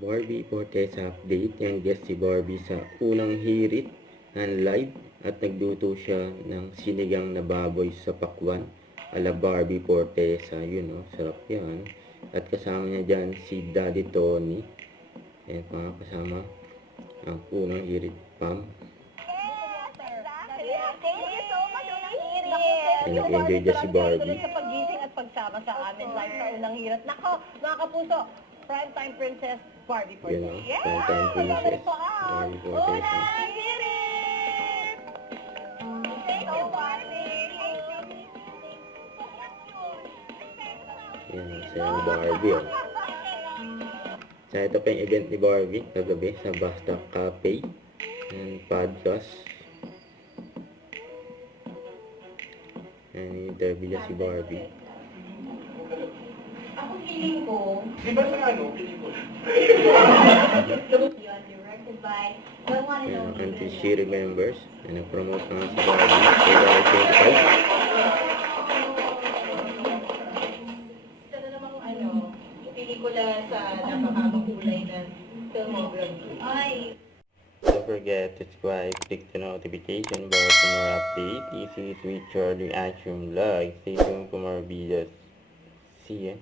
Barbie Fortesa update. Yan guys si Barbie sa unang hirit ng live at nagluto siya ng sinigang na baboy sa pakwan ala Barbie Fortesa. Yun o, sarap yan. At kasama niya dyan si Daddy Tony. Yan mga kasama ang unang hirit pam. Yan, nag-enjoy dyan si Barbie. Sa paggising at pagsama sa amin live sa unang hirit. Nako, mga kapuso, Primetime Princess Barbie Fortesa. Yun o, Primetime Princess Barbie Fortesa. Unang hirit! Thank you, Barbie! Yan, saya ni Barbie o. So, ito pa yung event ni Barbie kagabi sa Basta Cafe and podcast. Yan, interview niya si Barbie. Ako feeling ko, Di ba sa ano, pelikula? directed by the one and Yan, only until she remembers. Yan, nag-promote na si Barbie. February 25. Ito namang pelikula sa napakamakulay na filmography. Ay! Don't forget to subscribe, click the notification bell for more updates. Easy to reach your reaction vlog. Stay tuned for more videos. See ya.